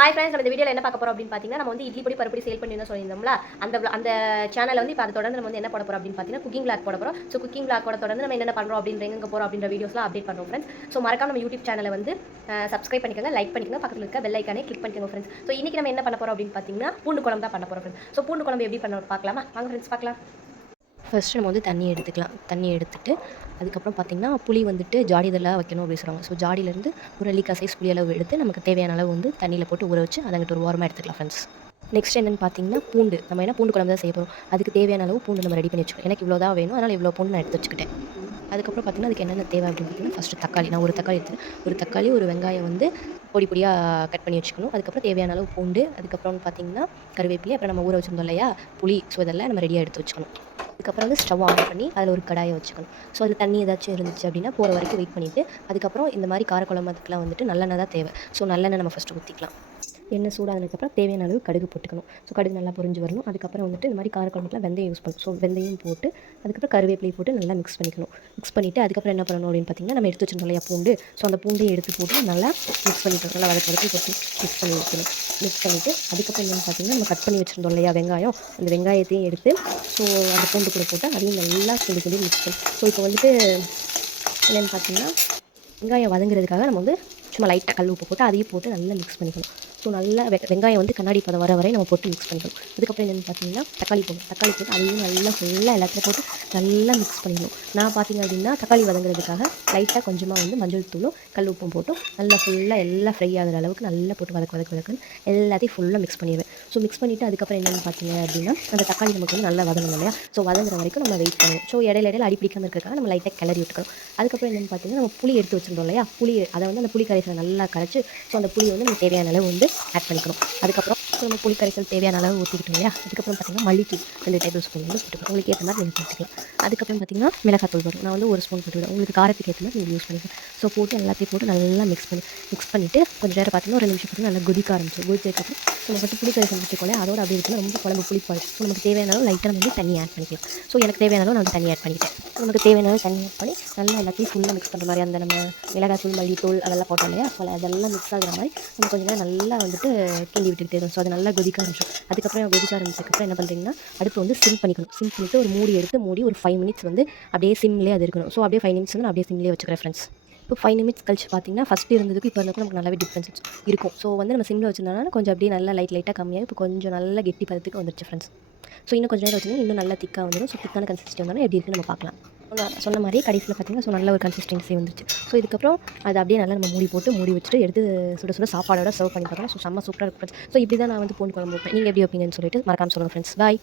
Hi friends, நம்ம இந்த வீடியோவில் என்ன பார்க்க போகிறோம் அப்படின்னு பார்த்தீங்கன்னா, நம்ம வந்து இட்லி பொடி பருப்பொடி சேல் பண்ணி சொல்லியிருந்தோம்ல, அந்த சேனலில் வந்து இப்போ அதை தொடர்ந்து நம்ம வந்து என்ன போட போகிறோம் அப்படின்னு பார்த்தீங்கன்னா, குக்கிங் விளாக் போட போகிறோம். ஸோ குக்கிங் விளாக்கோட தொடர்ந்து நம்ம என்ன பண்ணுறோம் அப்படின்ற எங்கே போகிறோம் அப்படின்ற வீடியோஸ்லாம் அப்டேட் பண்ணுறோம் ஃப்ரெண்ட்ஸ். ஸோ மறக்காம நம்ம யூடியூப் சேனலை வந்து சப்ஸ்கிரைப் பண்ணிக்கோங்க, லைக் பண்ணிக்கோங்க, பக்கத்தில் இருக்க பெல் ஐக்கானே கிளிக் பண்ணிக்கோங்க ஃப்ரெண்ட்ஸ். ஸோ இன்றைக்கி நம்ம என்ன பண்ண போகிறோம் அப்படின்னு பார்த்தீங்கன்னா, பூண்டு குழம்பு தான் பண்ண போகிறோம் ஃப்ரெண்ட்ஸ். ஸோ பூண்டு குழம்பு எப்படி பண்ண பார்க்கலாமா? வாங்க ஃப்ரெண்ட்ஸ் பார்க்கலாம். ஃபஸ்ட்டு நம்ம வந்து தண்ணி எடுத்துக்கலாம். தண்ணி எடுத்துகிட்டு அதுக்கப்புறம் பார்த்திங்கன்னா, புளி வந்துட்டு ஜாடியில் வைக்கணும் அப்படின்னு சொல்லுவாங்க. ஸோ ஜாடியிலேருந்து ஒரு நெல்லிக்காய் சைஸ் புளி அளவு எடுத்து நமக்கு தேவையான அளவு வந்து தண்ணியில் போட்டு ஊற வச்சு அதை அங்கிட்டு ஒரு ஓரமாக எடுத்துக்கலாம் ஃப்ரெண்ட்ஸ். நெக்ஸ்ட் என்னென்னு பார்த்தீங்கன்னா, பூண்டு. நம்ம என்ன பூண்டு குழம்பு தான் செய்ய போகிறோம். அதுக்கு தேவையான அளவு பூண்டு நம்ம ரெடி பண்ணி வச்சுக்கணும். எனக்கு இவ்வளோ தான் வேணும், அதனால் இவ்வளோ பூண்டு நான் எடுத்து வச்சுக்கிட்டேன். அதுக்கப்புறம் பார்த்திங்கன்னா, அதுக்கு என்னென்ன தேவை அப்படின்னு பார்த்தீங்கன்னா, ஃபஸ்ட்டு தக்காளி. நான் ஒரு தக்காளி எடுத்து ஒரு தக்காளி, ஒரு வெங்காயம் வந்து பொடி பொடியாக கட் பண்ணி வச்சுக்கணும். அதுக்கப்புறம் தேவையான அளவு பூண்டு, அதுக்கப்புறம் பார்த்திங்கன்னா கருவேப்பிலை, அப்புறம் நம்ம ஊற வச்சுருந்தோம் இல்லையா புளி. ஸோ இதெல்லாம் நம்ம ரெடியாக எடுத்து வச்சுக்கணும். அதுக்கப்புறம் வந்து ஸ்டவ் ஆன் பண்ணி அதில் ஒரு கடாயை வச்சுக்கணும். ஸோ அது தண்ணி ஏதாச்சும் இருந்துச்சு அப்படின்னா போகிற வரைக்கும் வெயிட் பண்ணிவிட்டு, அதுக்கப்புறம் இந்த மாதிரி காரக்குழம்புக்குலாம் வந்துட்டு நல்லெண்ணெய் தான் தேவை. ஸோ நல்லெண்ணெய் நம்ம ஃபஸ்ட்டு ஊற்றிக்கலாம். எண்ணெய் சூடானதுக்கப்புறம் தேவையான அளவு கடுகு போட்டுக்கணும். ஸோ கடுகு நல்லா பொரிஞ்சு வரணும். அதுக்கப்புறம் வந்துட்டு இந்த மாதிரி காரக்குழம்புக்குலாம் வெந்தயம் யூஸ் பண்ணணும். ஸோ வெந்தயம் போட்டு அதுக்கப்புறம் கருவேப்பிலை போட்டு நல்லா மிக்ஸ் பண்ணிக்கணும். மிக்ஸ் பண்ணிவிட்டு அதுக்கப்புறம் என்ன பண்ணணும் அப்படின்னு பார்த்தீங்கன்னா, நம்ம எடுத்து வச்சிருந்தோம் இல்லையா பூண்டு. ஸோ அந்த பூண்டையும் எடுத்து போட்டு நல்லா மிக்ஸ் பண்ணிக்கணும். நல்லா வதக்கி போட்டு மிக்ஸ் பண்ணி வைக்கணும். மிக்ஸ் பண்ணிவிட்டு அதுக்கப்புறம் என்னென்னு பார்த்தீங்கன்னா, நம்ம கட் பண்ணி வச்சுருந்தோம் இல்லையா வெங்காயம். அந்த வெங்காயத்தையும் எடுத்து ஸோ அந்த பூண்டு கூட போட்டு அதையும் நல்லா சொல்லி மிக்ஸ் பண்ணி. ஸோ இப்போ வந்துட்டு என்னென்னு பார்த்தீங்கன்னா, வெங்காயம் வதங்குறதுக்காக நம்ம வந்து சும்மா லைட்டாக கல் உப்பு போட்டு அதையும் போட்டு நல்லா மிக்ஸ் பண்ணிக்கணும். ஸோ நல்லா வெங்காயம் வந்து கண்ணாடி பதம் வர வரை நம்ம போட்டு மிக்ஸ் பண்ணிக்கணும். அதுக்கப்புறம் என்னென்னு பார்த்தீங்கன்னா, தக்காளி போட்டு அதையும் நல்லா ஃபுல்லாக எல்லாத்தையும் போட்டு நல்லா மிக்ஸ் பண்ணிக்கணும். நான் பார்த்திங்க அப்படின்னா தக்காளி வதங்குறதுக்காக லைட்டாக கொஞ்சமாக வந்து மஞ்சள் தூளும் கல் உப்பும் போட்டு நல்லா ஃபுல்லாக எல்லாம் ஃப்ரை ஆகிற அளவுக்கு நல்லா போட்டு வதக்குன்னு எல்லாத்தையும் ஃபுல்லாக மிக்ஸ் பண்ணிடுவேன். ஸோ மிக்ஸ் பண்ணிவிட்டு அதுக்கப்புறம் என்னென்னு பார்த்தீங்க அப்படின்னா, அந்த தக்காளி நமக்கு வந்து நல்லா வதங்கணும் இல்லையா. ஸோ வதங்குற வரைக்கும் நம்ம வெயிட் பண்ணுவோம். ஸோ இடையில அடி பிடிக்காமல் இருக்கிறதுக்காக நம்ம லைட்டாக கிளறி விட்டுக்கணும். அதுக்கப்புறம் என்னென்னு பார்த்தீங்கன்னா, நம்ம புளி எடுத்து வச்சுருந்தோம் இல்லையா அதை வந்து அந்த புளி கரைசலை நல்லா கரைச்சி ஸோ அந்த புளியை வந்து நம்ம தேவையான அளவு வந்து ஆட் பண்ணிக்கணும். அதுக்கப்புறம் நம்ம புளி கரைசல் தேவையான அளவு ஊற்றிக்கிட்டோம் இல்லையா. அதுக்கப்புறம் பார்த்திங்கன்னா மல்லித்தூள் 2 டேபிள் ஸ்பூன் வந்து போட்டுக்கணும். உங்களுக்கு ஏற்ற மாதிரி நீங்கள் போட்டுக்கலாம். அதுக்கப்புறம் பார்த்திங்கன்னா மிளகாத்தூள் வரும். நான் வந்து 1 ஸ்பூன் போட்டுவிடுவேன். உங்களுக்கு காரத்துக்கு ஏற்ற மாதிரி நீங்கள் யூஸ் பண்ணிக்கலாம். ஸோ போட்டு எல்லாத்தையும் போட்டு நல்லா மிக்ஸ் பண்ணிவிட்டு கொஞ்சம் நேரம் பார்த்திங்கன்னா ஒரு 2 நிமிஷம் பார்த்திங்கன்னா நல்லா கொதிக்க ஆரம்பிச்சிடும். கொதிச்சதுக்கப்புறம் நம்ம ஃபஸ்ட்டு புளி கரைசல் வச்சுக்கோங்க. அதோட அப்படியே இருக்குன்னா ரொம்ப குழம்பு புளிப்பாகும். ஸோ நமக்கு தேவையான அளவு லைட்டாக நம்ம வந்து தண்ணி ஆட் பண்ணிக்கலாம். ஸோ எனக்கு தேவையான அளவு நான் வந்து தண்ணி ஆட் பண்ணிக்கிட்டேன். நமக்கு தேவையான அளவு தண்ணி ஆட் பண்ணி நல்லா எல்லாத்தையும் ஃபுல்லாக மிக்ஸ் பண்ணுற மாதிரி அந்த நம்ம மிளகாத்தூள் மல்லித்தூள் அதெல்லாம் போட்டோம் இல்லையா. ஸோ அதெல்லாம் மிக்ஸ் ஆகிற மாதிரி நம்ம கொஞ்சம் நேரம் நல்லா வந்துட்டு கிண்டி விட்டுக்கிட்டே இருக்கும். ஸோ அது நல்லா கொதிக்க ஆரம்பிச்சிடும். அதுக்கப்புறம் கொதிக்க ஆரம்பிச்சதுக்கப்புறம் என்ன பண்ணுறீங்கன்னா, அடுப்பு வந்து சிம் பண்ணிக்கணும். சிம் பண்ணிவிட்டு ஒரு மூடி ஒரு 5 மினிட்ஸ் வந்து அப்படியே சிம்லேயே அது இருக்கணும். ஸோ அப்படியே 5 மினிட்ஸ் வந்து நான் அப்படியே சிம்லேயே வச்சுக்கிறேன் ஃப்ரெண்ட்ஸ். இப்போ 5 நிமிட்ஸ் கழிச்சு பார்த்தீங்கன்னா, ஃபஸ்ட்டு இருந்ததுக்கு இப்போ இருந்ததுக்கும் நமக்கு நல்லாவே டிஃப்ரென்ஸ் இருக்கும். ஸோ வந்து நம்ம சிம்மில் வச்சிருந்தோம்னா கொஞ்சம் அப்படியே நல்லா லைட்டாக கம்மியாக இப்போ கொஞ்சம் நல்லா கெட்டி பதத்துக்கு வந்துருச்சு ஃப்ரெண்ட்ஸ். ஸோ இன்னும் கொஞ்சம் நேரம் வச்சிங்கன்னா இன்னும் நல்லா திக்காக வந்துடும். ஸோ திக்கான கன்சிஸ்டன்சி வந்தோன்னா எப்படி இருக்குன்னு நம்ம பார்க்கலாம். நான் சொன்ன மாதிரியே கடைசியில் பார்த்தீங்கன்னா ஸோ நல்ல ஒரு கன்சிஸ்டன்சி வந்துருச்சு. ஸோ இதுக்கப்புறம் அதை அப்படியே நல்லா நம்ம மூடி வச்சுட்டு எடுத்து சுட சாப்பாடோட சர்வ் பண்ணி பார்க்கலாம். ஸோ செம்ம சூப்பராக இருக்கும் ஃப்ரெண்ட்ஸ். ஸோ இப்படி தான் நான் வந்து பூண்டு குழம்பு வைப்பேன். நீங்கள் எப்படி வைப்பீங்கன்னு சொல்லிட்டு மறக்காம சொல்லுங்கள் ஃப்ரெண்ட்ஸ். பாய்.